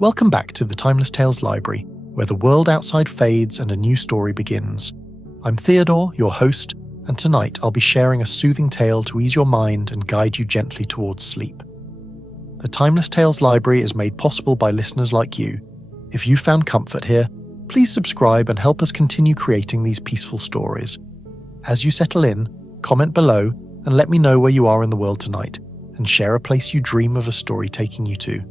Welcome back to the Timeless Tales Library, where the world outside fades and a new story begins. I'm Theodore, your host, and tonight I'll be sharing a soothing tale to ease your mind and guide you gently towards sleep. The Timeless Tales Library is made possible by listeners like you. If you found comfort here, please subscribe and help us continue creating these peaceful stories. As you settle in, comment below and let me know where you are in the world tonight, and share a place you dream of a story taking you to.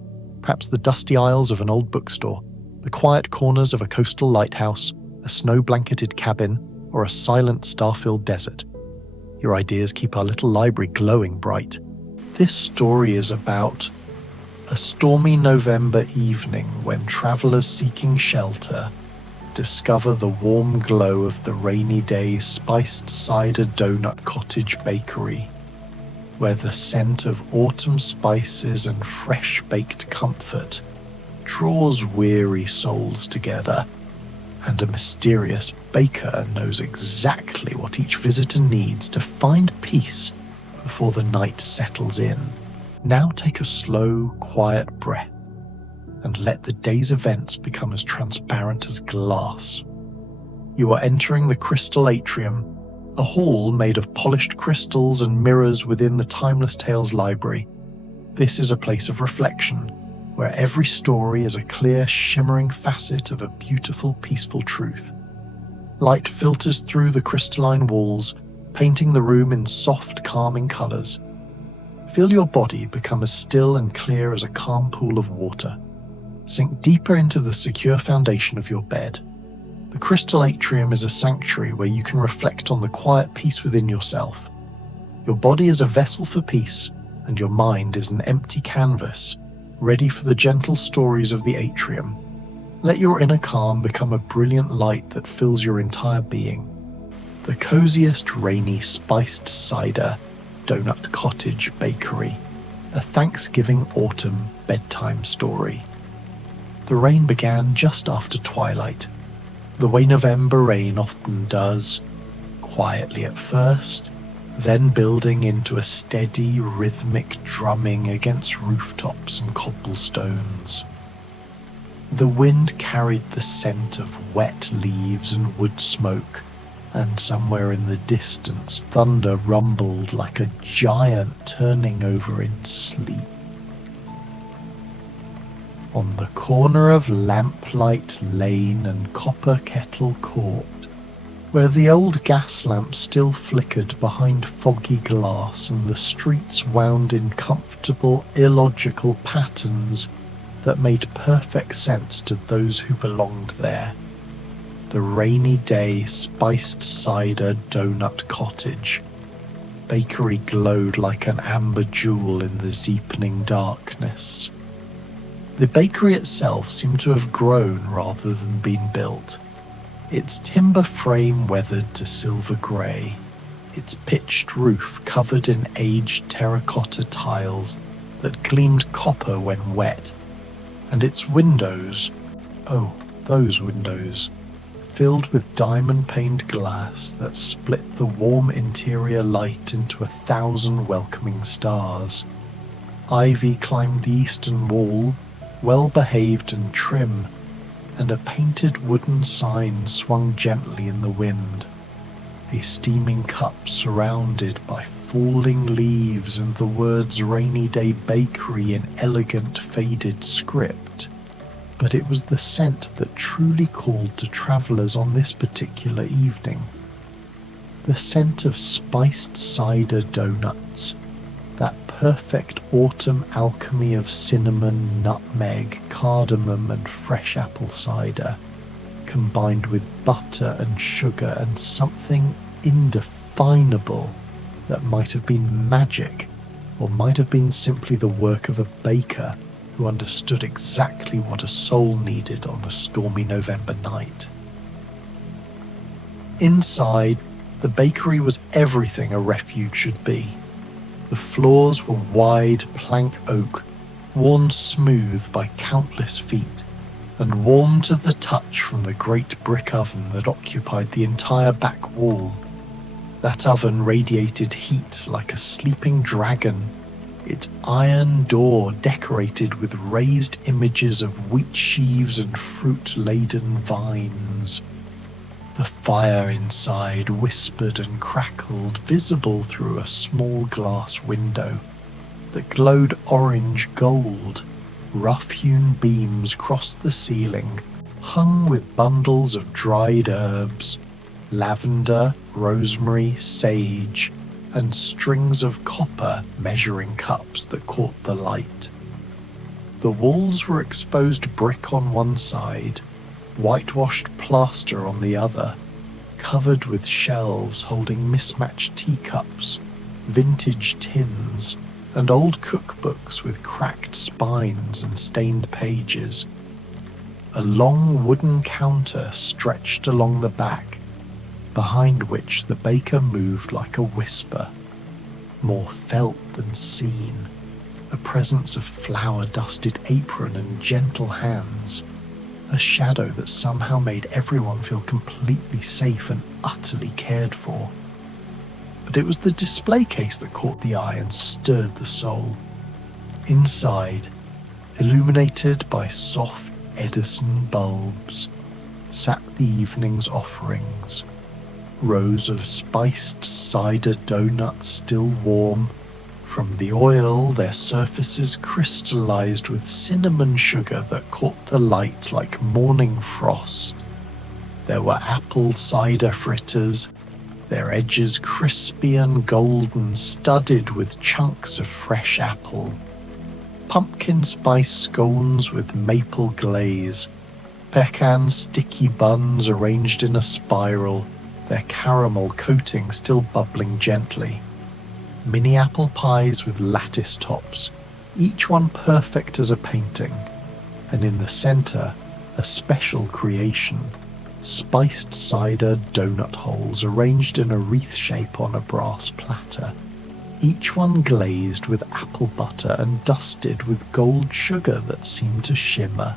Perhaps the dusty aisles of an old bookstore, the quiet corners of a coastal lighthouse, a snow-blanketed cabin, or a silent star-filled desert. Your ideas keep our little library glowing bright. This story is about a stormy November evening when travelers seeking shelter discover the warm glow of the rainy day spiced cider donut cottage bakery, where the scent of autumn spices and fresh-baked comfort draws weary souls together, and a mysterious baker knows exactly what each visitor needs to find peace before the night settles in. Now take a slow, quiet breath and let the day's events become as transparent as glass. You are entering the crystal atrium, a hall made of polished crystals and mirrors within the Timeless Tales Library. This is a place of reflection, where every story is a clear, shimmering facet of a beautiful, peaceful truth. Light filters through the crystalline walls, painting the room in soft, calming colors. Feel your body become as still and clear as a calm pool of water. Sink deeper into the secure foundation of your bed. The crystal atrium is a sanctuary where you can reflect on the quiet peace within yourself. Your body is a vessel for peace, and your mind is an empty canvas, ready for the gentle stories of the atrium. Let your inner calm become a brilliant light that fills your entire being. The Coziest rainy spiced cider donut cottage bakery, a Thanksgiving Autumn Bedtime Story. The rain began just after twilight, the way November rain often does, quietly at first, then building into a steady, rhythmic drumming against rooftops and cobblestones. The wind carried the scent of wet leaves and wood smoke, and somewhere in the distance thunder rumbled like a giant turning over in sleep. On the corner of Lamplight Lane and Copper Kettle Court, where the old gas lamp still flickered behind foggy glass and the streets wound in comfortable, illogical patterns that made perfect sense to those who belonged there, the rainy day spiced cider donut cottage bakery glowed like an amber jewel in the deepening darkness. The bakery itself seemed to have grown rather than been built, its timber frame weathered to silver grey, its pitched roof covered in aged terracotta tiles that gleamed copper when wet, and its windows, oh, those windows, filled with diamond-paned glass that split the warm interior light into 1,000 welcoming stars. Ivy climbed the eastern wall, well-behaved and trim, and a painted wooden sign swung gently in the wind, a steaming cup surrounded by falling leaves and the words Rainy Day Bakery in elegant faded script. But it was the scent that truly called to travellers on this particular evening. The scent of spiced cider donuts, that perfect autumn alchemy of cinnamon, nutmeg, cardamom and fresh apple cider, combined with butter and sugar and something indefinable that might have been magic or might have been simply the work of a baker who understood exactly what a soul needed on a stormy November night. Inside, the bakery was everything a refuge should be. The floors were wide plank oak, worn smooth by countless feet, and warm to the touch from the great brick oven that occupied the entire back wall. That oven radiated heat like a sleeping dragon, its iron door decorated with raised images of wheat sheaves and fruit-laden vines. The fire inside whispered and crackled, visible through a small glass window that glowed orange gold. Rough-hewn beams crossed the ceiling, hung with bundles of dried herbs, lavender, rosemary, sage, and strings of copper measuring cups that caught the light. The walls were exposed brick on one side, whitewashed plaster on the other, covered with shelves holding mismatched teacups, vintage tins, and old cookbooks with cracked spines and stained pages. A long wooden counter stretched along the back, behind which the baker moved like a whisper, more felt than seen, a presence of flour-dusted apron and gentle hands, a shadow that somehow made everyone feel completely safe and utterly cared for. But it was the display case that caught the eye and stirred the soul. Inside, illuminated by soft Edison bulbs, sat the evening's offerings. Rows of spiced cider donuts still warm. From the oil, their surfaces crystallized with cinnamon sugar that caught the light like morning frost. There were apple cider fritters, their edges crispy and golden, studded with chunks of fresh apple. Pumpkin spice scones with maple glaze, pecan sticky buns arranged in a spiral, their caramel coating still bubbling gently. Mini apple pies with lattice tops, each one perfect as a painting. And in the center, a special creation, spiced cider donut holes arranged in a wreath shape on a brass platter, each one glazed with apple butter and dusted with gold sugar that seemed to shimmer.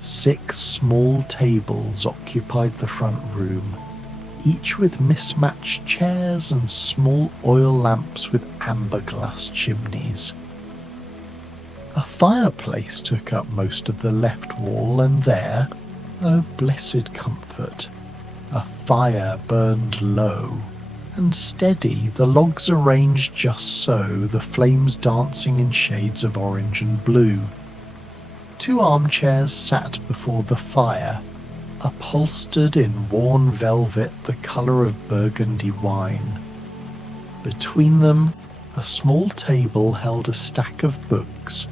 6 small tables occupied the front room, each with mismatched chairs and small oil lamps with amber glass chimneys. A fireplace took up most of the left wall, and there, oh blessed comfort, a fire burned low and steady, the logs arranged just so, the flames dancing in shades of orange and blue. 2 armchairs sat before the fire, upholstered in worn velvet the colour of burgundy wine. Between them, a small table held a stack of books,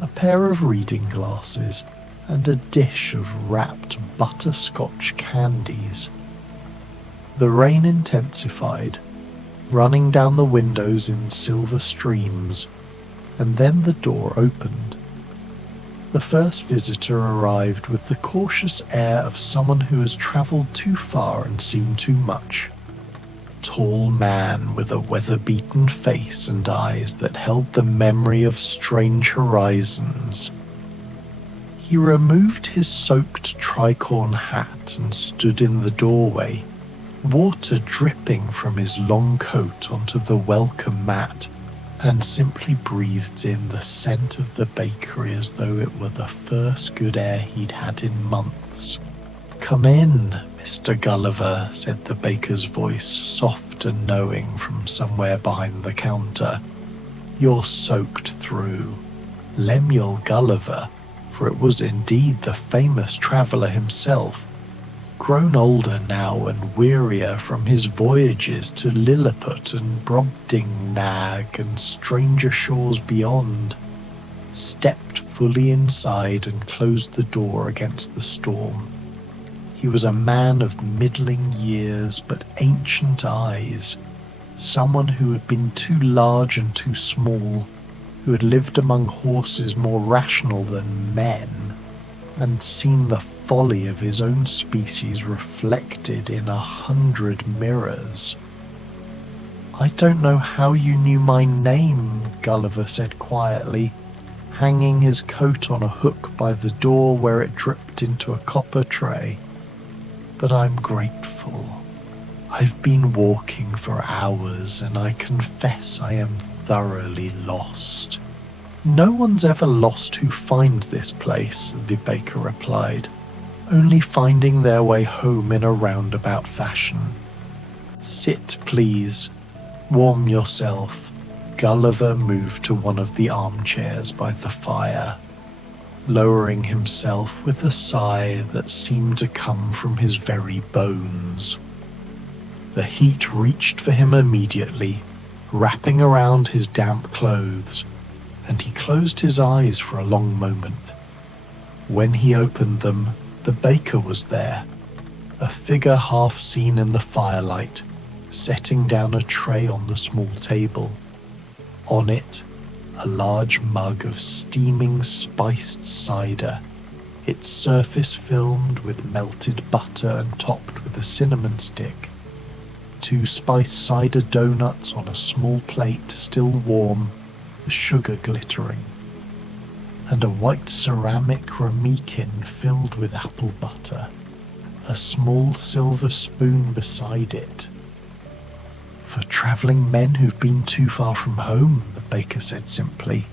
a pair of reading glasses, and a dish of wrapped butterscotch candies. The rain intensified, running down the windows in silver streams, and then the door opened. The first visitor arrived with the cautious air of someone who has travelled too far and seen too much. Tall man with a weather-beaten face and eyes that held the memory of strange horizons. He removed his soaked tricorn hat and stood in the doorway, water dripping from his long coat onto the welcome mat, and simply breathed in the scent of the bakery as though it were the first good air he'd had in months. "Come in, Mr. Gulliver," said the baker's voice, soft and knowing from somewhere behind the counter. "You're soaked through. Lemuel Gulliver," for it was indeed the famous traveller himself, grown older now and wearier from his voyages to Lilliput and Brobdingnag and stranger shores beyond, stepped fully inside and closed the door against the storm. He was a man of middling years but ancient eyes, someone who had been too large and too small, who had lived among horses more rational than men, and seen the folly of his own species reflected in 100 mirrors. "I don't know how you knew my name," Gulliver said quietly, hanging his coat on a hook by the door where it dripped into a copper tray. "But I'm grateful. I've been walking for hours, and I confess I am thoroughly lost. No one's ever lost who finds this place, the baker replied, only finding their way home in a roundabout fashion. Sit, please. Warm yourself. Gulliver moved to one of the armchairs by the fire, lowering himself with a sigh that seemed to come from his very bones. The heat reached for him immediately, wrapping around his damp clothes, and he closed his eyes for a long moment. When he opened them, the baker was there, a figure half seen in the firelight, setting down a tray on the small table. On it, a large mug of steaming spiced cider, its surface filmed with melted butter and topped with a cinnamon stick. 2 spiced cider donuts on a small plate, still warm, the sugar glittering, and a white ceramic ramekin filled with apple butter, a small silver spoon beside it. For travelling men who've been too far from home, the baker said simply.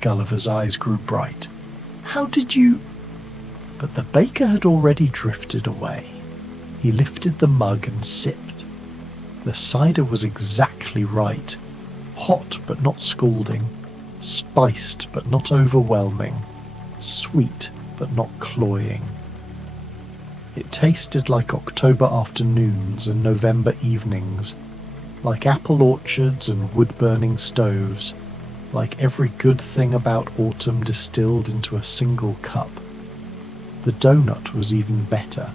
Gulliver's eyes grew bright. How did you... But the baker had already drifted away. He lifted the mug and sipped. The cider was exactly right. Hot but not scalding. Spiced but not overwhelming. Sweet but not cloying. It tasted like October afternoons and November evenings, like apple orchards and wood-burning stoves, like every good thing about autumn distilled into a single cup. The donut was even better.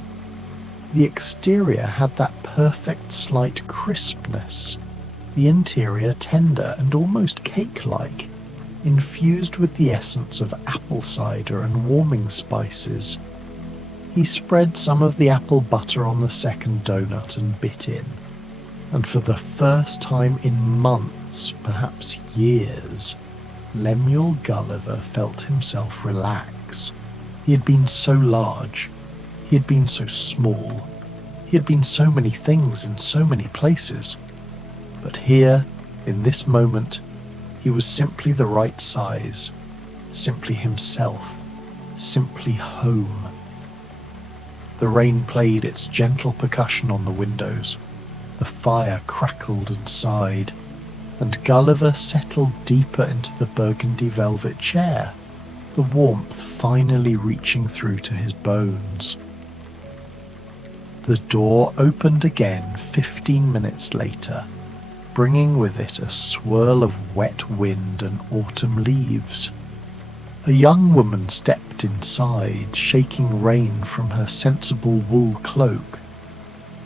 The exterior had that perfect slight crispness, the interior tender and almost cake-like, infused with the essence of apple cider and warming spices. He spread some of the apple butter on the second donut and bit in, and for the first time in months, perhaps years, Lemuel Gulliver felt himself relax. He had been so large, he had been so small, he had been so many things in so many places, but here, in this moment, he was simply the right size, simply himself, simply home. The rain played its gentle percussion on the windows. The fire crackled and sighed, and Gulliver settled deeper into the burgundy velvet chair, the warmth finally reaching through to his bones. The door opened again 15 minutes later, bringing with it a swirl of wet wind and autumn leaves. A young woman stepped inside, shaking rain from her sensible wool cloak.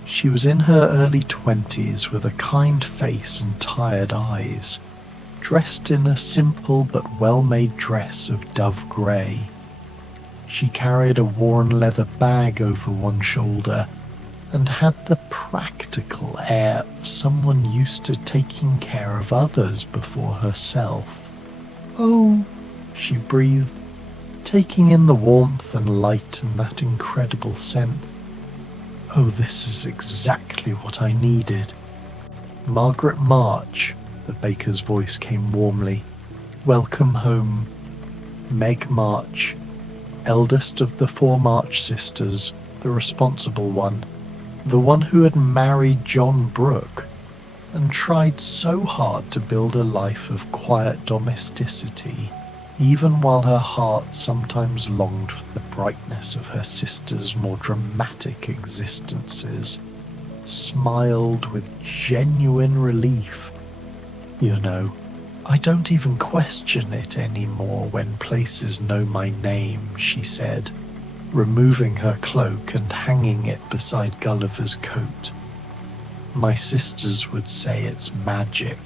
She was in her early 20s with a kind face and tired eyes, dressed in a simple but well-made dress of dove grey. She carried a worn leather bag over one shoulder and had the practical air of someone used to taking care of others before herself. "Oh," she breathed, taking in the warmth and light and that incredible scent. "Oh, this is exactly what I needed." "Margaret March," the baker's voice came warmly. "Welcome home. Meg March, eldest of the 4 March sisters, the responsible one, the one who had married John Brooke and tried so hard to build a life of quiet domesticity, even while her heart sometimes longed for the brightness of her sisters' more dramatic existences, smiled with genuine relief. You know, I don't even question it anymore when places know my name," she said, removing her cloak and hanging it beside Gulliver's coat. "My sisters would say it's magic.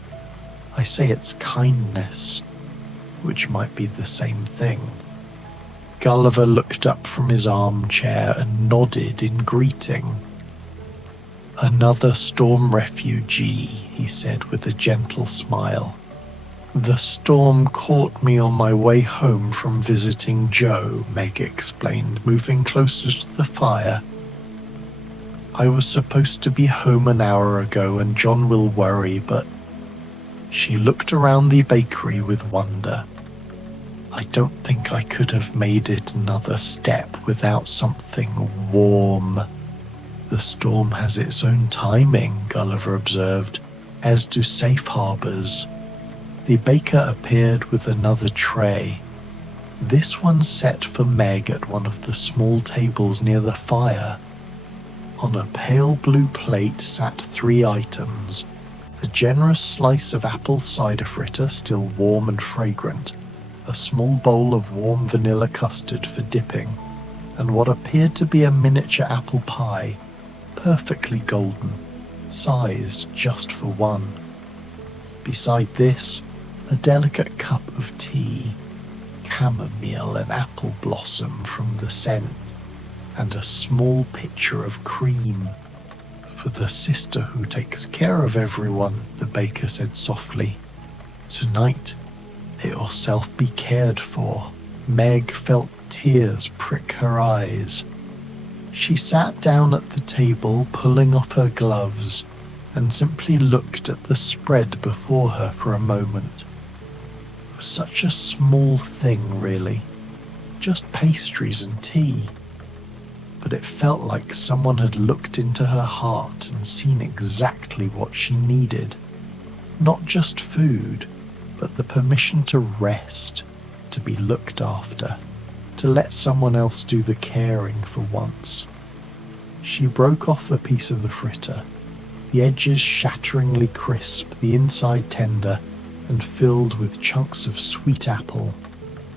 I say it's kindness, which might be the same thing." Gulliver looked up from his armchair and nodded in greeting. "Another storm refugee," he said with a gentle smile. "The storm caught me on my way home from visiting Joe," Meg explained, moving closer to the fire. "I was supposed to be home an hour ago and John will worry, but..." She looked around the bakery with wonder. I don't think I could have made it another step without something warm. The storm has its own timing, Gulliver observed, as do safe harbours. The baker appeared with another tray. This one set for Meg at one of the small tables near the fire. On a pale blue plate sat 3 items: a generous slice of apple cider fritter, still warm and fragrant, a small bowl of warm vanilla custard for dipping, and what appeared to be a miniature apple pie, perfectly golden, sized just for one. Beside this, a delicate cup of tea, chamomile and apple blossom from the scent, and a small pitcher of cream. For the sister who takes care of everyone, the baker said softly. Tonight, let yourself be cared for. Meg felt tears prick her eyes. She sat down at the table, pulling off her gloves, and simply looked at the spread before her for a moment. It was such a small thing, really. Just pastries and tea. But it felt like someone had looked into her heart and seen exactly what she needed. Not just food, but the permission to rest, to be looked after, to let someone else do the caring for once. She broke off a piece of the fritter, the edges shatteringly crisp, the inside tender, and filled with chunks of sweet apple,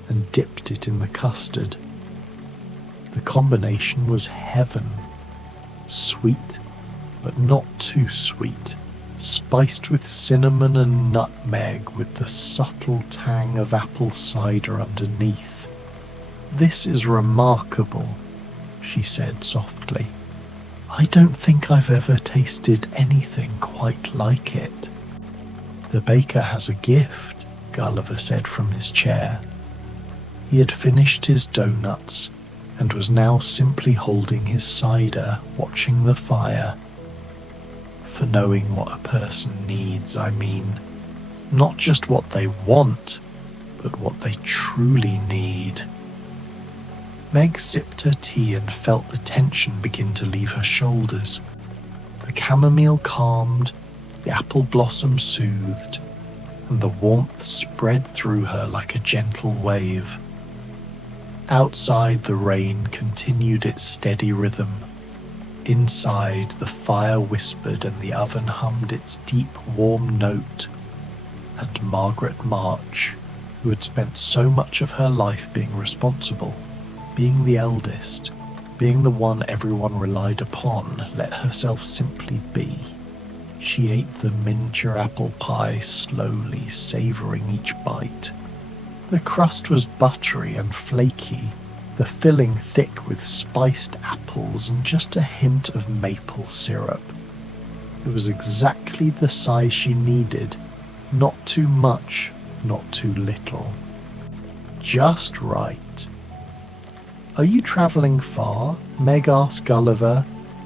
and dipped it in the custard. The combination was heaven. Sweet, but not too sweet, spiced with cinnamon and nutmeg with the subtle tang of apple cider underneath. This is remarkable, she said softly. I don't think I've ever tasted anything quite like it. The baker has a gift, Gulliver said from his chair. He had finished his doughnuts and was now simply holding his cider, watching the fire. For knowing what a person needs, I mean. Not just what they want, but what they truly need. Meg sipped her tea and felt the tension begin to leave her shoulders. The chamomile calmed, the apple blossom soothed, and the warmth spread through her like a gentle wave. Outside, the rain continued its steady rhythm. Inside, the fire whispered and the oven hummed its deep, warm note. And Margaret March, who had spent so much of her life being responsible, being the eldest, being the one everyone relied upon, let herself simply be. She ate the miniature apple pie slowly, savouring each bite. The crust was buttery and flaky, the filling thick with spiced apples and just a hint of maple syrup. It was exactly the size she needed, not too much, not too little. Just right. Are you travelling far? Meg asked Gulliver,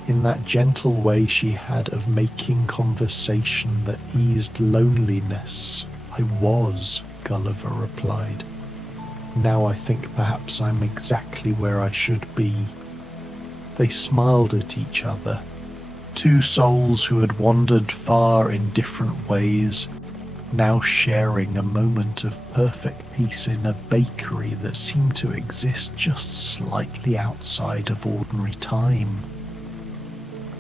in that gentle way she had of making conversation that eased loneliness. I was, Gulliver replied. Now I think perhaps I'm exactly where I should be. They smiled at each other, 2 souls who had wandered far in different ways, now sharing a moment of perfect peace in a bakery that seemed to exist just slightly outside of ordinary time.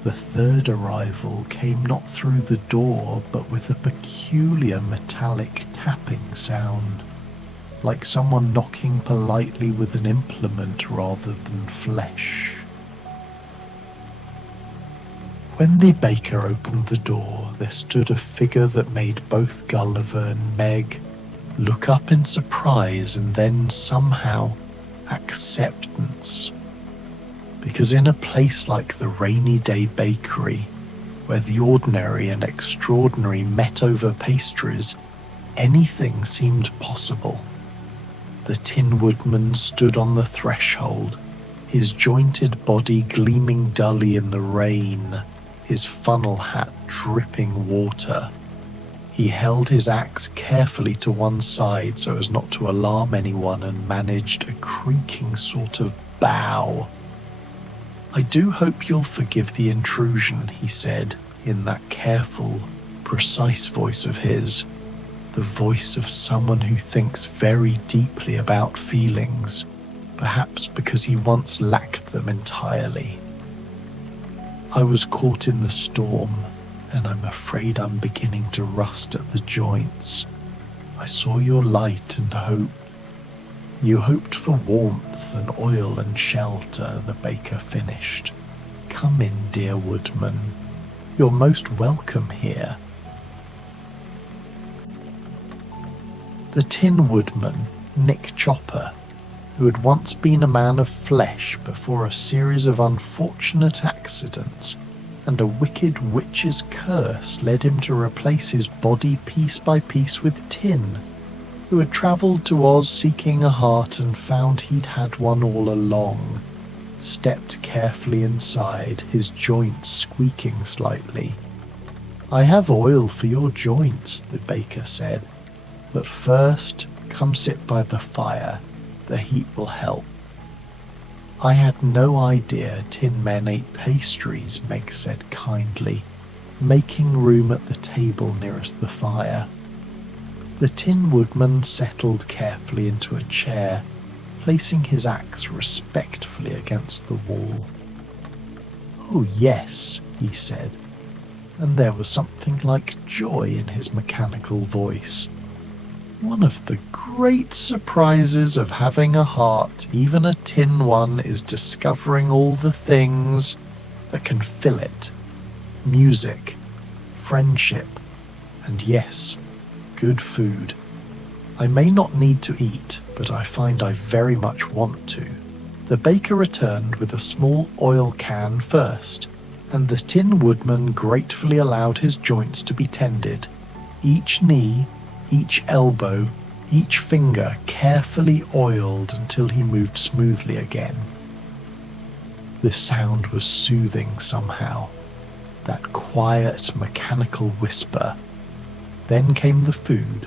The third arrival came not through the door, but with a peculiar metallic tapping sound, like someone knocking politely with an implement rather than flesh. When the baker opened the door, there stood a figure that made both Gulliver and Meg look up in surprise and then somehow acceptance. Because in a place like the Rainy Day Bakery, where the ordinary and extraordinary met over pastries, anything seemed possible. The Tin Woodman stood on the threshold, his jointed body gleaming dully in the rain, his funnel hat dripping water. He He held his axe carefully to one side so as not to alarm anyone and managed a creaking sort of bow. "I do hope you'll forgive the intrusion," he said in that careful, precise voice of his, the voice of someone who thinks very deeply about feelings, perhaps because he once lacked them entirely. "I was caught in the storm, and I'm afraid I'm beginning to rust at the joints. I saw your light and hoped. You hoped for warmth and oil and shelter," the baker finished. "Come in, dear woodman. You're most welcome here." The Tin Woodman, Nick Chopper, who had once been a man of flesh before a series of unfortunate accidents and a wicked witch's curse led him to replace his body piece by piece with tin, who had travelled to Oz seeking a heart and found he'd had one all along, stepped carefully inside, his joints squeaking slightly. "I have oil for your joints," the baker said, "but first come sit by the fire. The heat will help." "I had no idea tin men ate pastries," Meg said kindly, making room at the table nearest the fire. The Tin Woodman settled carefully into a chair, placing his axe respectfully against the wall. "Oh yes," he said, and there was something like joy in his mechanical voice. "One of the great surprises of having a heart, even a tin one, is discovering all the things that can fill it. Music, friendship, and yes, good food. I may not need to eat, but I find I very much want to." The baker returned with a small oil can first, and the Tin Woodman gratefully allowed his joints to be tended, each knee, each elbow, each finger carefully oiled until he moved smoothly again. The sound was soothing somehow, that quiet mechanical whisper. Then came the food.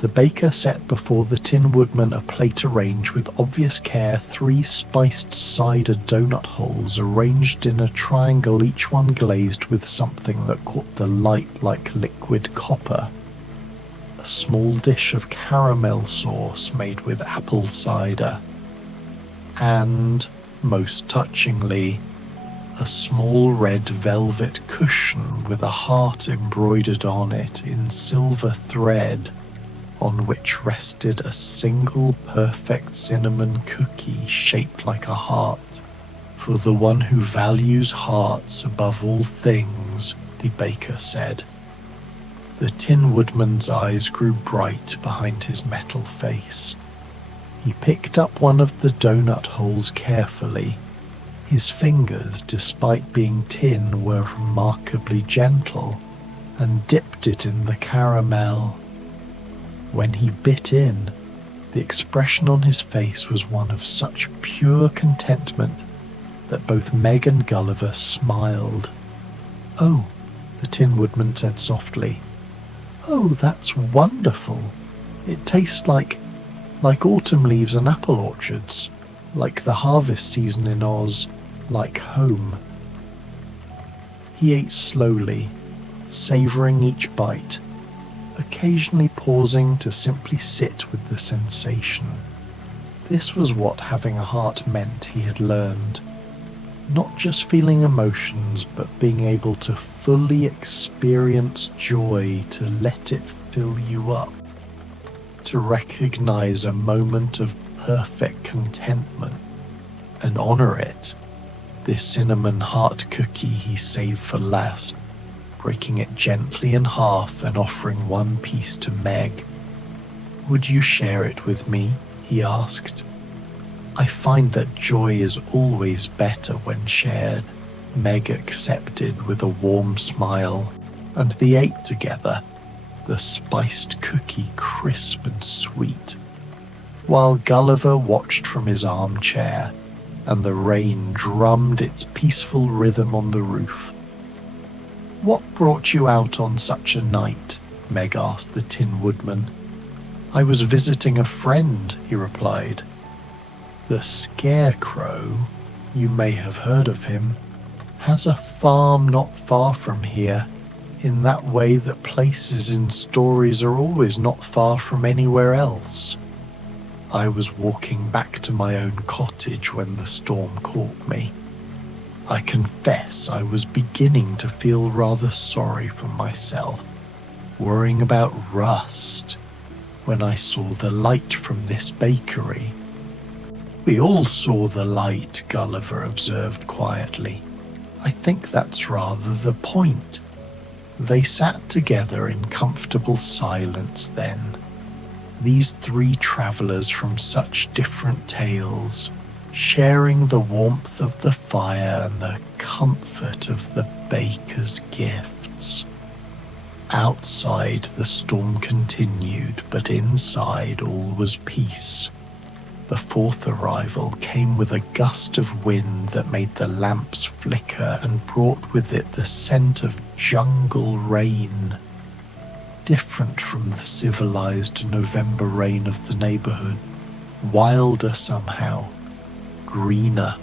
The baker set before the Tin Woodman a plate arranged with obvious care 3 spiced cider donut holes arranged in a triangle, each one glazed with something that caught the light like liquid copper. A small dish of caramel sauce made with apple cider. And, most touchingly, a small red velvet cushion with a heart embroidered on it in silver thread, on which rested a single perfect cinnamon cookie shaped like a heart. "For the one who values hearts above all things," the baker said. The Tin Woodman's eyes grew bright behind his metal face. He picked up one of the donut holes carefully. His fingers, despite being tin, were remarkably gentle, and dipped it in the caramel. When he bit in, the expression on his face was one of such pure contentment that both Meg and Gulliver smiled. "Oh," the Tin Woodman said softly. "Oh, that's wonderful. It tastes like autumn leaves and apple orchards, like the harvest season in Oz, like home." He ate slowly, savouring each bite, occasionally pausing to simply sit with the sensation. This was what having a heart meant, he had learned. Not just feeling emotions, but being able to fully experience joy, to let it fill you up, to recognize a moment of perfect contentment and honor it. This cinnamon heart cookie he saved for last, breaking it gently in half and offering one piece to Meg. "Would you share it with me?" he asked. "I find that joy is always better when shared." Meg accepted with a warm smile, and they ate together, the spiced cookie crisp and sweet, while Gulliver watched from his armchair and the rain drummed its peaceful rhythm on the roof. "What brought you out on such a night?" Meg asked the Tin Woodman. "I was visiting a friend," he replied. "The Scarecrow, you may have heard of him, has a farm not far from here, in that way that places in stories are always not far from anywhere else. I was walking back to my own cottage when the storm caught me. I confess I was beginning to feel rather sorry for myself, worrying about rust, when I saw the light from this bakery." "We all saw the light," Gulliver observed quietly. "I think that's rather the point." They sat together in comfortable silence then, these three travellers from such different tales, sharing the warmth of the fire and the comfort of the baker's gifts. Outside the storm continued, but inside all was peace. The fourth arrival came with a gust of wind that made the lamps flicker and brought with it the scent of jungle rain, different from the civilized November rain of the neighborhood, wilder somehow, greener.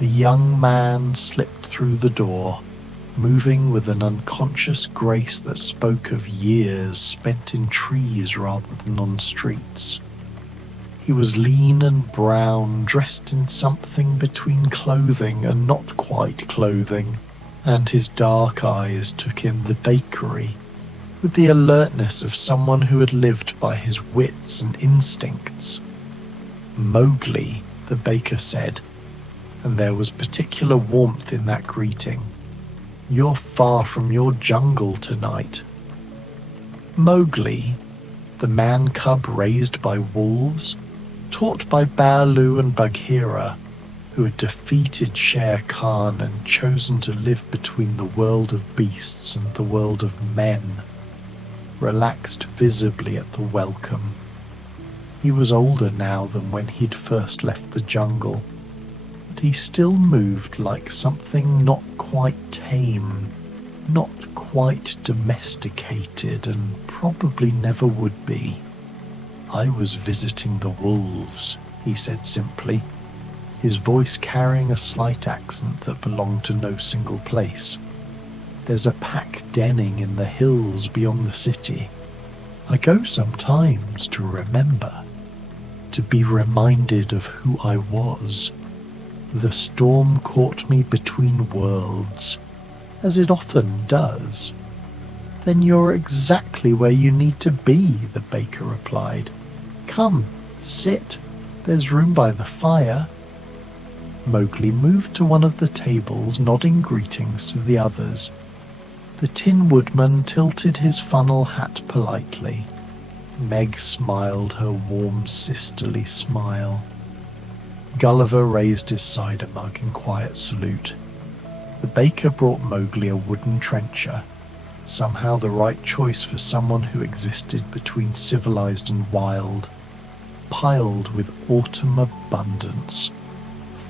A young man slipped through the door, moving with an unconscious grace that spoke of years spent in trees rather than on streets. He was lean and brown, dressed in something between clothing and not quite clothing, and his dark eyes took in the bakery with the alertness of someone who had lived by his wits and instincts. "Mowgli," the baker said, and there was particular warmth in that greeting. "You're far from your jungle tonight." Mowgli, the man-cub raised by wolves, taught by Baloo and Bagheera, who had defeated Shere Khan and chosen to live between the world of beasts and the world of men, relaxed visibly at the welcome. He was older now than when he'd first left the jungle, but he still moved like something not quite tame, not quite domesticated, and probably never would be. "I was visiting the wolves," he said simply, his voice carrying a slight accent that belonged to no single place. "There's a pack denning in the hills beyond the city. I go sometimes to remember, to be reminded of who I was. The storm caught me between worlds, as it often does." "Then you're exactly where you need to be," the baker replied. "Come, sit. There's room by the fire." Mowgli moved to one of the tables, nodding greetings to the others. The Tin Woodman tilted his funnel hat politely. Meg smiled her warm sisterly smile. Gulliver raised his cider mug in quiet salute. The baker brought Mowgli a wooden trencher, somehow the right choice for someone who existed between civilized and wild, piled with autumn abundance.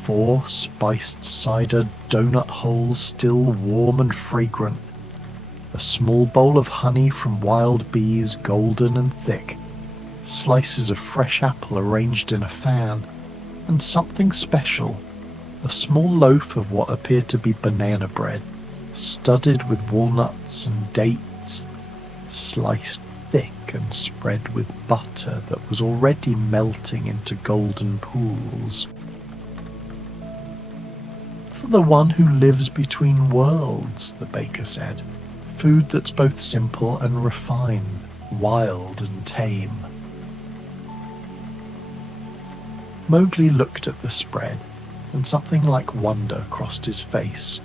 4 spiced cider donut holes still warm and fragrant, a small bowl of honey from wild bees, golden and thick, slices of fresh apple arranged in a fan, and something special, a small loaf of what appeared to be banana bread, studded with walnuts and dates, sliced thick and spread with butter that was already melting into golden pools. "For the one who lives between worlds," the baker said. "Food that's both simple and refined, wild and tame." Mowgli looked at the spread, and something like wonder crossed his face.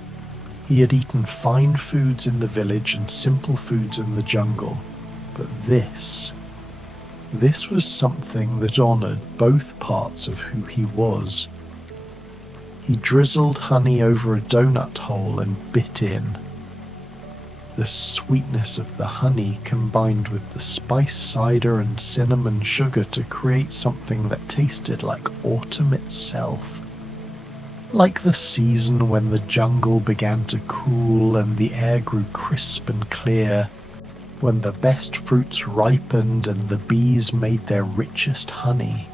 He had eaten fine foods in the village and simple foods in the jungle, but this was something that honored both parts of who he was. He drizzled honey over a donut hole and bit in. The sweetness of the honey combined with the spice cider and cinnamon sugar to create something that tasted like autumn itself. Like the season when the jungle began to cool and the air grew crisp and clear, when the best fruits ripened and the bees made their richest honey.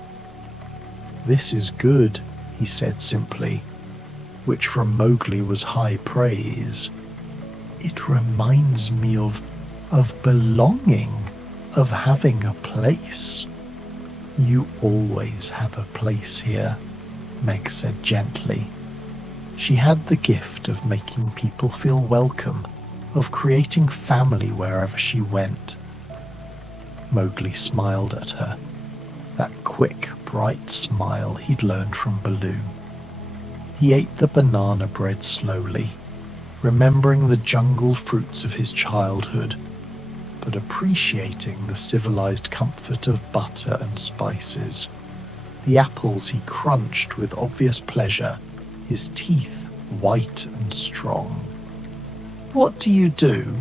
"This is good," he said simply, which from Mowgli was high praise. "It reminds me of belonging, of having a place." "You always have a place here," Meg said gently. She had the gift of making people feel welcome, of creating family wherever she went. Mowgli smiled at her, that quick, bright smile he'd learned from Baloo. He ate the banana bread slowly, remembering the jungle fruits of his childhood, but appreciating the civilized comfort of butter and spices. The apples he crunched with obvious pleasure, his teeth white and strong. "What do you do?"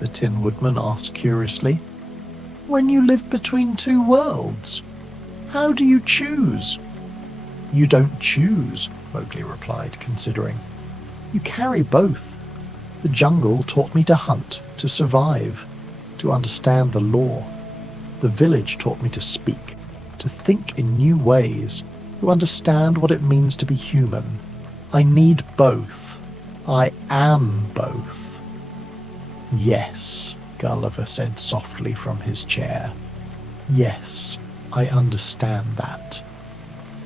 the Tin Woodman asked curiously. "When you live between two worlds? How do you choose?" "You don't choose," Mowgli replied, considering. "You carry both. The jungle taught me to hunt, to survive, to understand the law. The village taught me to speak, to think in new ways, to understand what it means to be human. I need both. I am both." "Yes," Gulliver said softly from his chair. "Yes, I understand that.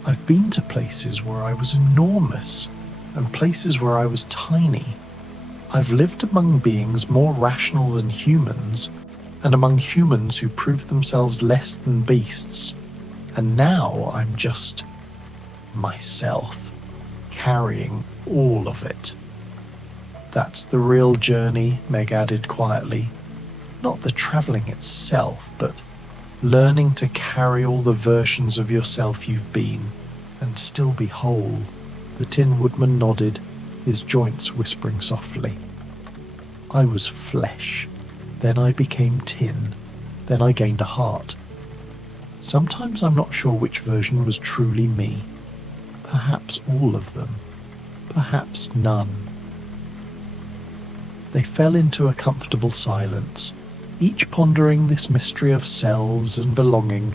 I've been to places where I was enormous, and places where I was tiny. I've lived among beings more rational than humans, and among humans who proved themselves less than beasts. And now I'm just myself, carrying all of it." "That's the real journey," Meg added quietly. "Not the travelling itself, but learning to carry all the versions of yourself you've been, and still be whole." The Tin Woodman nodded, his joints whispering softly. "I was flesh. Then I became tin. Then I gained a heart. Sometimes I'm not sure which version was truly me. Perhaps all of them. Perhaps none." They fell into a comfortable silence, each pondering this mystery of selves and belonging,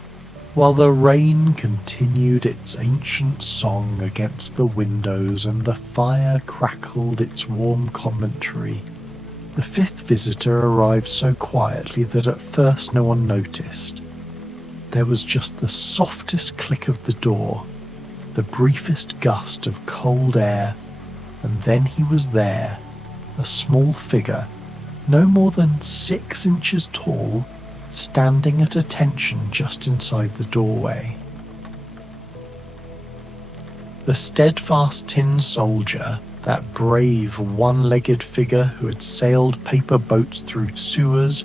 while the rain continued its ancient song against the windows and the fire crackled its warm commentary. The fifth visitor arrived so quietly that at first no one noticed. There was just the softest click of the door, the briefest gust of cold air, and then he was there, a small figure, no more than 6 inches tall, standing at attention just inside the doorway. The steadfast tin soldier, that brave one-legged figure who had sailed paper boats through sewers,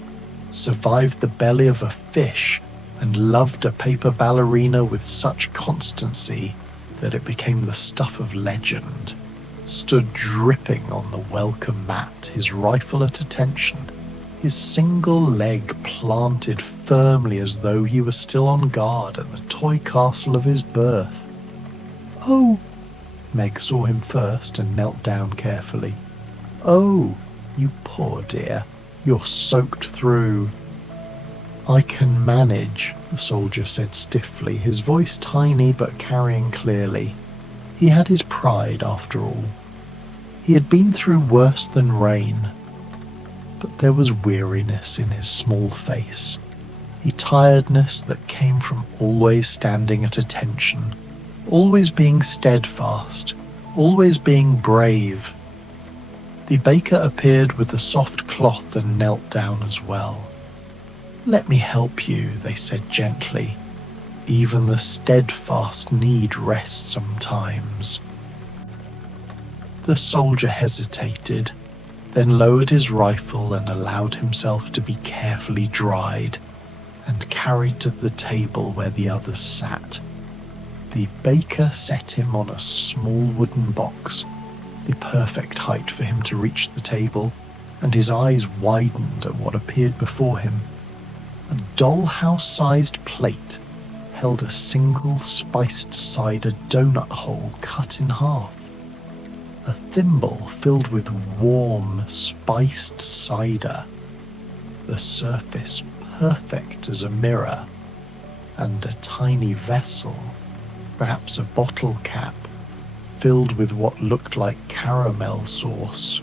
survived the belly of a fish, and loved a paper ballerina with such constancy that it became the stuff of legend, stood dripping on the welcome mat, his rifle at attention, his single leg planted firmly as though he were still on guard at the toy castle of his birth. "Oh!" Meg saw him first and knelt down carefully. "Oh, you poor dear, you're soaked through." "I can manage," the soldier said stiffly, his voice tiny but carrying clearly. He had his pride after all. He had been through worse than rain, but there was weariness in his small face, a tiredness that came from always standing at attention, always being steadfast, always being brave. The baker appeared with the soft cloth and knelt down as well. "Let me help you," they said gently. "Even the steadfast need rest sometimes." The soldier hesitated, then lowered his rifle and allowed himself to be carefully dried and carried to the table where the others sat. The baker set him on a small wooden box, the perfect height for him to reach the table, and his eyes widened at what appeared before him. A dollhouse-sized plate held a single spiced cider donut hole cut in half. A thimble filled with warm, spiced cider. the surface perfect as a mirror, and a tiny vessel, perhaps a bottle cap, filled with what looked like caramel sauce.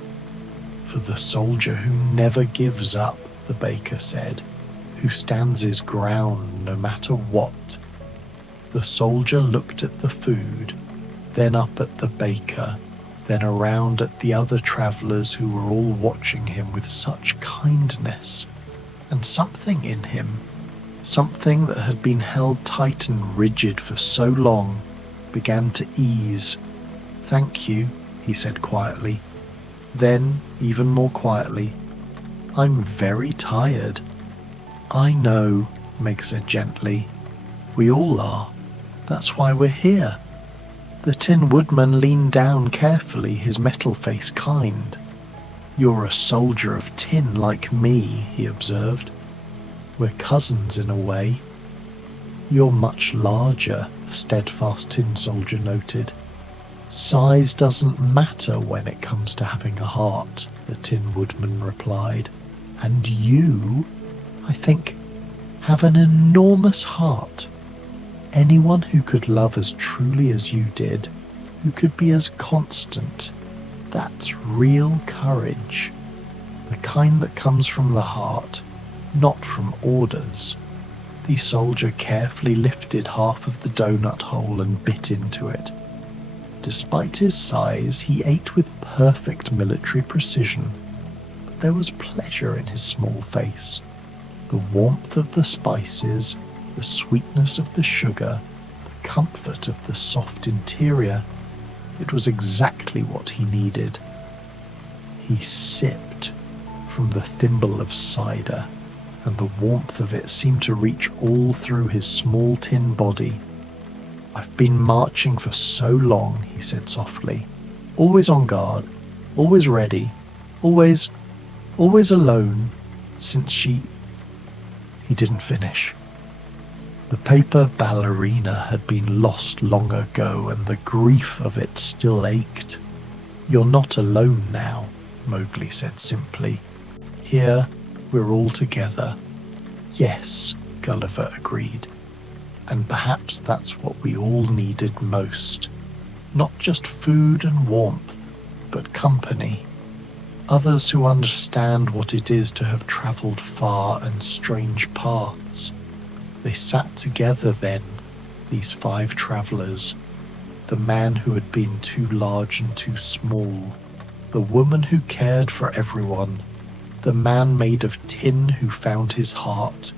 For the soldier who never gives up, the baker said, who stands his ground no matter what. The soldier looked at the food, then up at the baker, then around at the other travellers who were all watching him with such kindness, and something in him, something that had been held tight and rigid for so long, began to ease. "Thank you," he said quietly. Then, even more quietly, "I'm very tired." "I know," Meg said gently. "We all are. That's why we're here." The Tin Woodman leaned down carefully, his metal face kind. "You're a soldier of tin like me," he observed. "We're cousins in a way." "You're much larger," the steadfast tin soldier noted. "Size doesn't matter when it comes to having a heart," the Tin Woodman replied. "And you, I think, have an enormous heart. Anyone who could love as truly as you did, who could be as constant, that's real courage. The kind that comes from the heart, not from orders." The soldier carefully lifted half of the donut hole and bit into it. Despite his size, he ate with perfect military precision, but there was pleasure in his small face. The warmth of the spices, the sweetness of the sugar, the comfort of the soft interior, it was exactly what he needed. He sipped from the thimble of cider, and the warmth of it seemed to reach all through his small tin body. "I've been marching for so long," he said softly, "always on guard, always ready, always alone, since she—" He didn't finish. The paper ballerina had been lost long ago, and the grief of it still ached. "You're not alone now," Mowgli said simply. "Here we're all together." "Yes," Gulliver agreed. "And perhaps that's what we all needed most. Not just food and warmth, but company. Others who understand what it is to have travelled far and strange paths." They sat together then, these 5 travellers, the man who had been too large and too small, the woman who cared for everyone, the man made of tin who found his heart,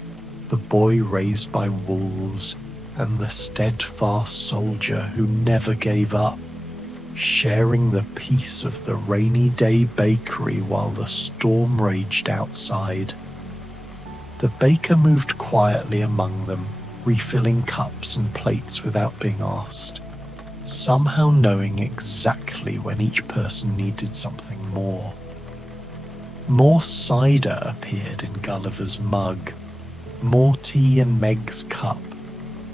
the boy raised by wolves, and the steadfast soldier who never gave up, sharing the peace of the rainy day bakery while the storm raged outside. The baker moved quietly among them, refilling cups and plates without being asked, somehow knowing exactly when each person needed something more. More cider appeared in Gulliver's mug, more tea in Meg's cup,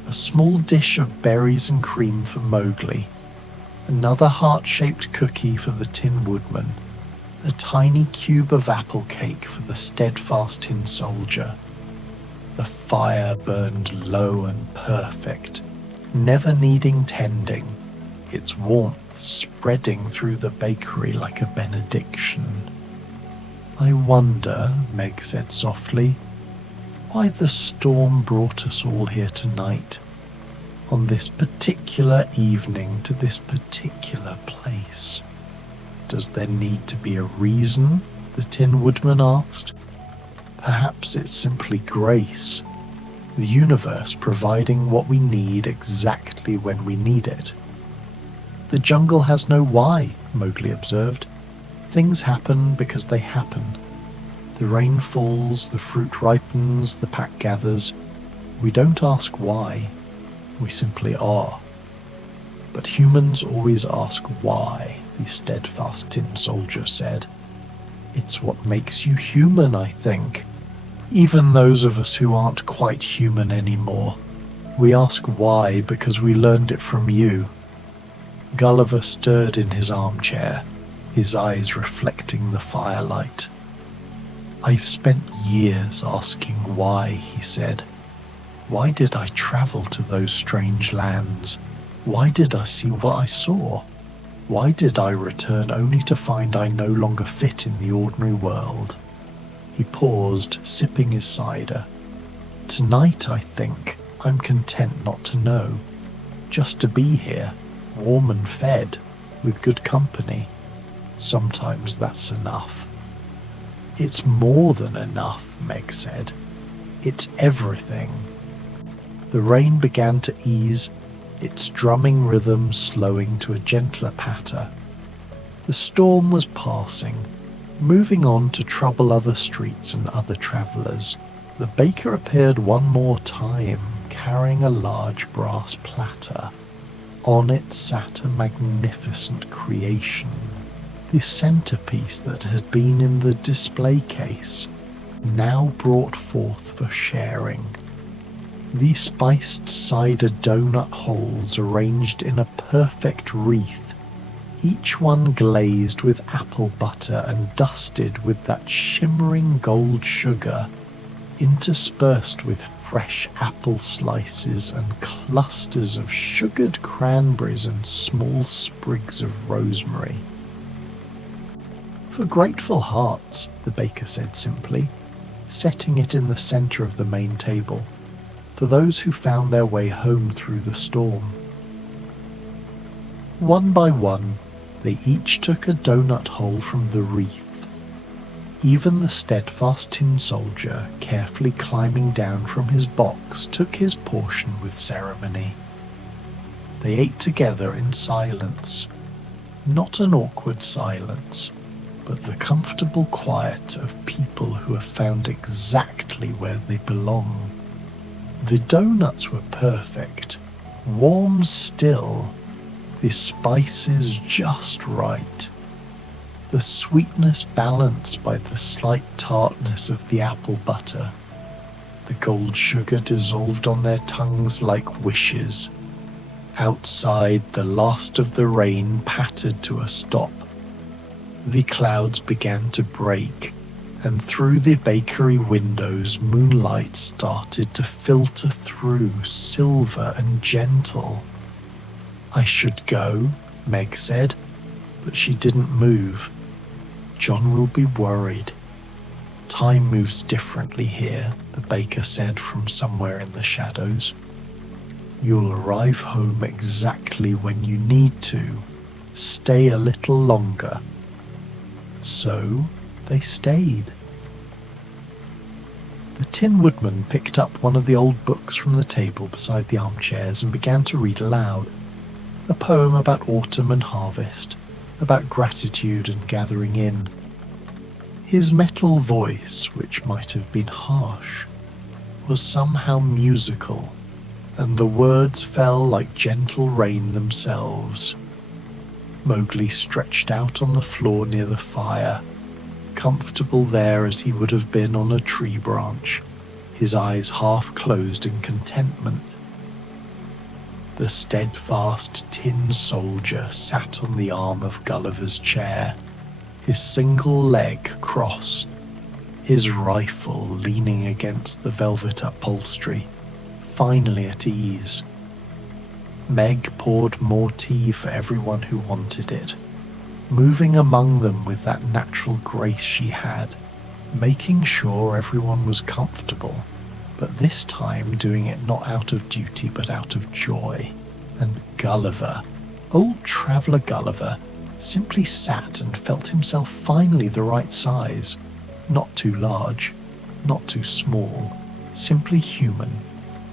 a small dish of berries and cream for Mowgli, another heart-shaped cookie for the Tin Woodman, a tiny cube of apple cake for the steadfast tin soldier. The fire burned low and perfect, never needing tending, its warmth spreading through the bakery like a benediction. "I wonder," Meg said softly, "why the storm brought us all here tonight, on this particular evening to this particular place. Does there need to be a reason?" the Tin Woodman asked. "Perhaps it's simply grace, the universe providing what we need exactly when we need it." "The jungle has no why," Mowgli observed. "Things happen because they happen. The rain falls, the fruit ripens, the pack gathers. We don't ask why. We simply are. But humans always ask why," the steadfast tin soldier said. "It's what makes you human, I think. Even those of us who aren't quite human anymore. We ask why because we learned it from you." Gulliver stirred in his armchair, his eyes reflecting the firelight. "I've spent years asking why," he said. "Why did I travel to those strange lands? Why did I see what I saw? Why did I return only to find I no longer fit in the ordinary world?" He paused, sipping his cider. "Tonight, I think, I'm content not to know. Just to be here, warm and fed, with good company. Sometimes that's enough." "It's more than enough," Meg said. "It's everything." The rain began to ease, its drumming rhythm slowing to a gentler patter. The storm was passing, moving on to trouble other streets and other travellers. The baker appeared one more time, carrying a large brass platter. On it sat a magnificent creation, the centerpiece that had been in the display case, now brought forth for sharing. The spiced cider donut holes arranged in a perfect wreath, each one glazed with apple butter and dusted with that shimmering gold sugar, interspersed with fresh apple slices and clusters of sugared cranberries and small sprigs of rosemary. "For grateful hearts," the baker said simply, setting it in the centre of the main table, "for those who found their way home through the storm." One by one, they each took a donut hole from the wreath. Even the steadfast tin soldier, carefully climbing down from his box, took his portion with ceremony. They ate together in silence, not an awkward silence, but the comfortable quiet of people who have found exactly where they belong. The donuts were perfect, warm still, the spices just right, the sweetness balanced by the slight tartness of the apple butter. The gold sugar dissolved on their tongues like wishes. Outside, the last of the rain pattered to a stop. The clouds began to break, and through the bakery windows moonlight started to filter through, silver and gentle. "I should go," Meg said, but she didn't move. "John will be worried." "Time moves differently here," the baker said from somewhere in the shadows. "You'll arrive home exactly when you need to. Stay a little longer." So they stayed. The Tin Woodman picked up one of the old books from the table beside the armchairs and began to read aloud. A poem about autumn and harvest, about gratitude and gathering in. His metal voice, which might have been harsh, was somehow musical, and the words fell like gentle rain themselves. Mowgli stretched out on the floor near the fire, comfortable there as he would have been on a tree branch, his eyes half closed in contentment. The steadfast tin soldier sat on the arm of Gulliver's chair, his single leg crossed, his rifle leaning against the velvet upholstery, finally at ease. Meg poured more tea for everyone who wanted it, moving among them with that natural grace she had, making sure everyone was comfortable, but this time doing it not out of duty but out of joy. And Gulliver, old traveller Gulliver, simply sat and felt himself finally the right size, not too large, not too small, simply human,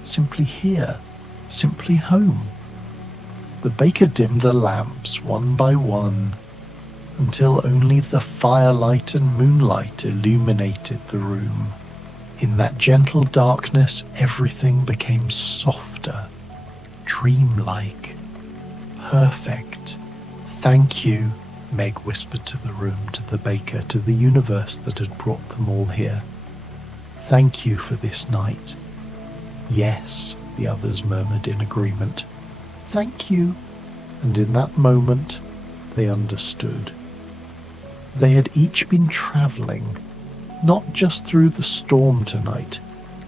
simply here, simply home. The baker dimmed the lamps one by one, until only the firelight and moonlight illuminated the room. In that gentle darkness, everything became softer, dreamlike, perfect. "Thank you," Meg whispered to the room, to the baker, to the universe that had brought them all here. "Thank you for this night." "Yes," the others murmured in agreement. "Thank you." And in that moment, they understood. They had each been travelling, not just through the storm tonight,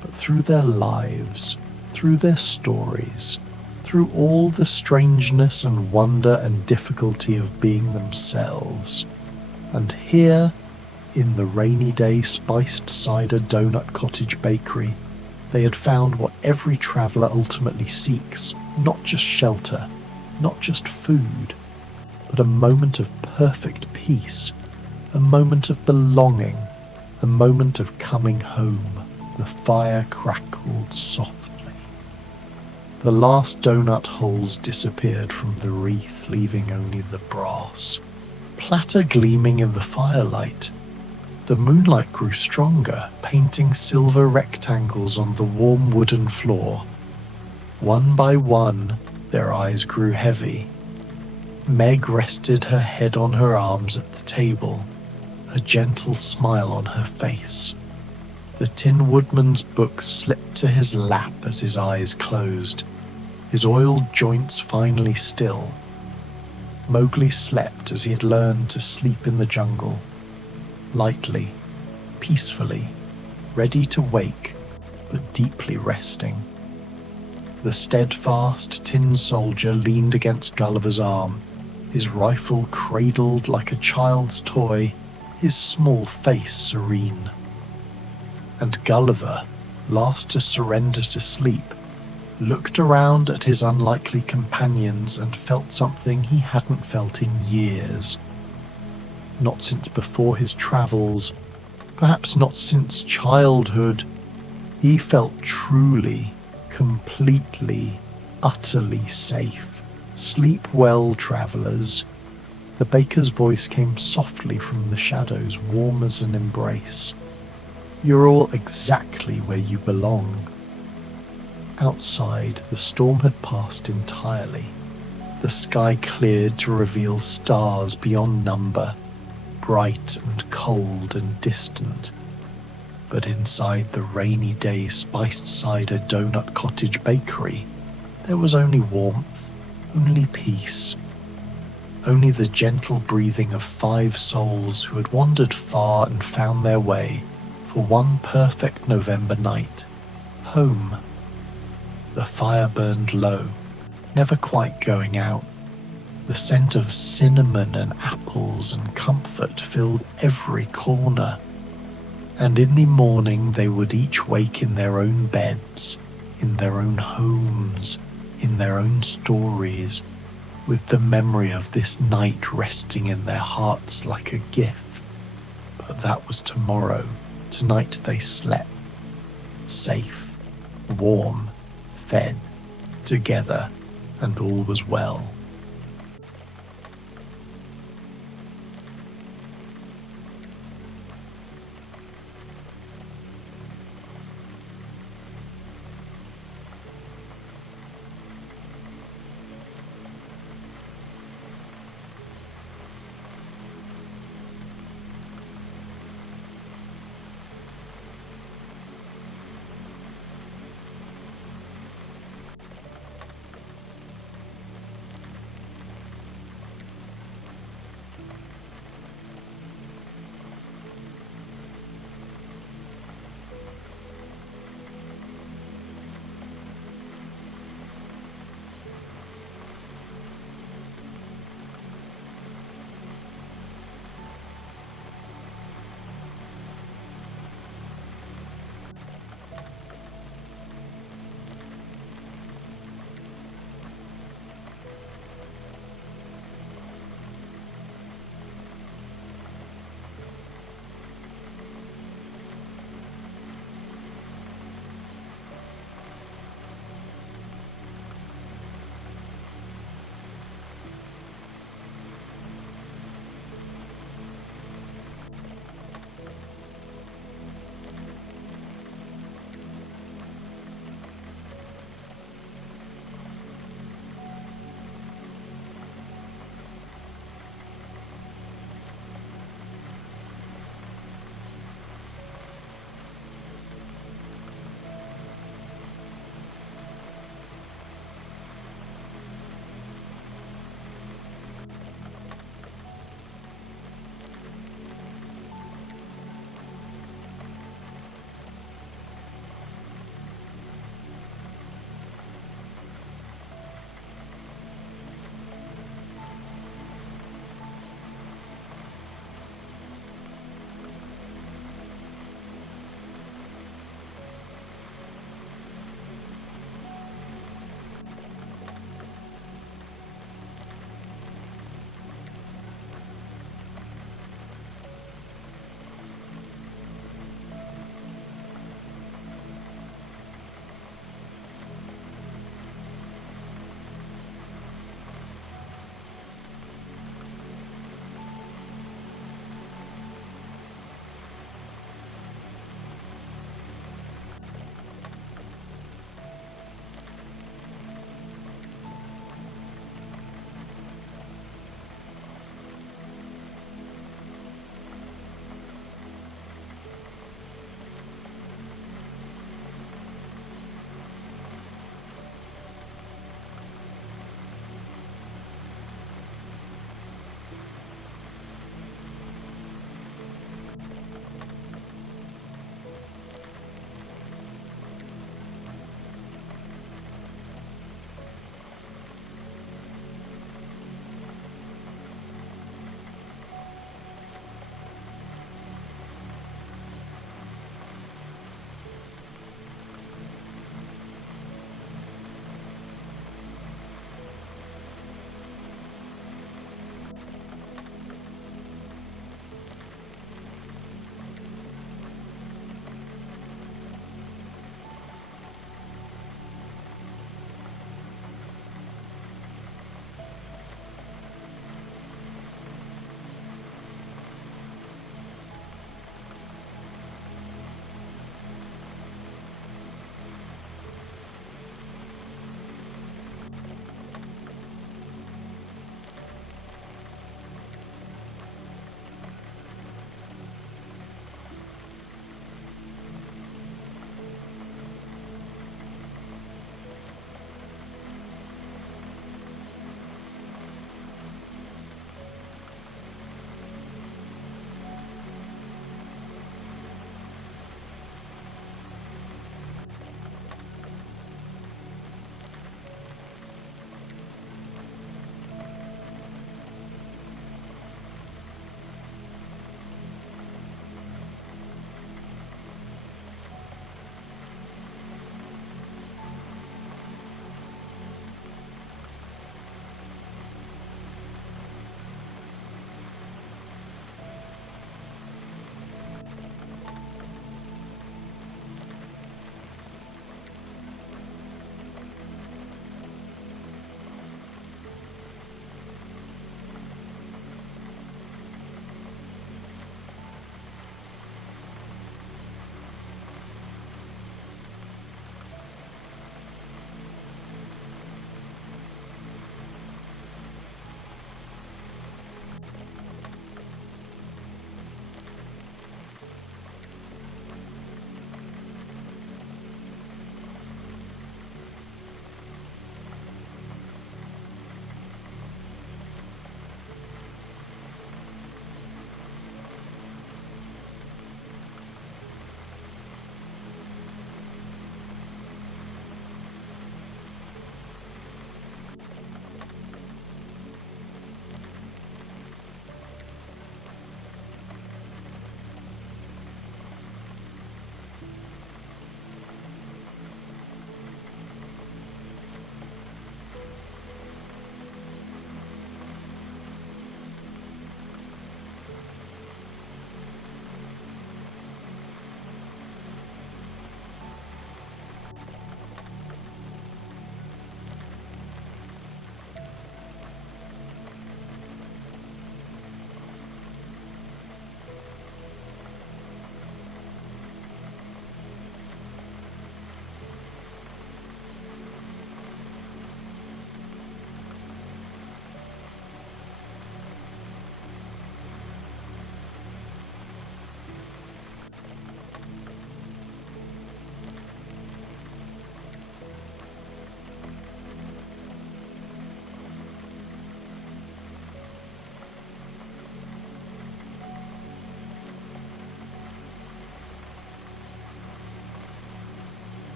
but through their lives, through their stories, through all the strangeness and wonder and difficulty of being themselves. And here, in the rainy day spiced cider donut cottage bakery, they had found what every traveller ultimately seeks, not just shelter, not just food, but a moment of perfect peace, a moment of belonging, a moment of coming home. The fire crackled softly. The last donut holes disappeared from the wreath, leaving only the brass platter gleaming in the firelight. The moonlight grew stronger, painting silver rectangles on the warm wooden floor. One by one, their eyes grew heavy. Meg rested her head on her arms at the table, a gentle smile on her face. The Tin Woodman's book slipped to his lap as his eyes closed, his oiled joints finally still. Mowgli slept as he had learned to sleep in the jungle, lightly, peacefully, ready to wake, but deeply resting. The steadfast tin soldier leaned against Gulliver's arm, his rifle cradled like a child's toy, his small face serene. And Gulliver, last to surrender to sleep, looked around at his unlikely companions and felt something he hadn't felt in years. Not since before his travels, perhaps not since childhood. He felt truly, completely, utterly safe. Sleep well, travellers. The baker's voice came softly from the shadows, warm as an embrace. You're all exactly where you belong. Outside, the storm had passed entirely. The sky cleared to reveal stars beyond number, bright and cold and distant. But inside the rainy day spiced cider donut cottage bakery, there was only warmth, only peace, only the gentle breathing of 5 souls who had wandered far and found their way, for one perfect November night, home. The fire burned low, never quite going out. The scent of cinnamon and apples and comfort filled every corner. And in the morning they would each wake in their own beds, in their own homes, in their own stories, with the memory of this night resting in their hearts like a gift. But that was tomorrow. Tonight they slept, safe, warm, fed, together, and all was well.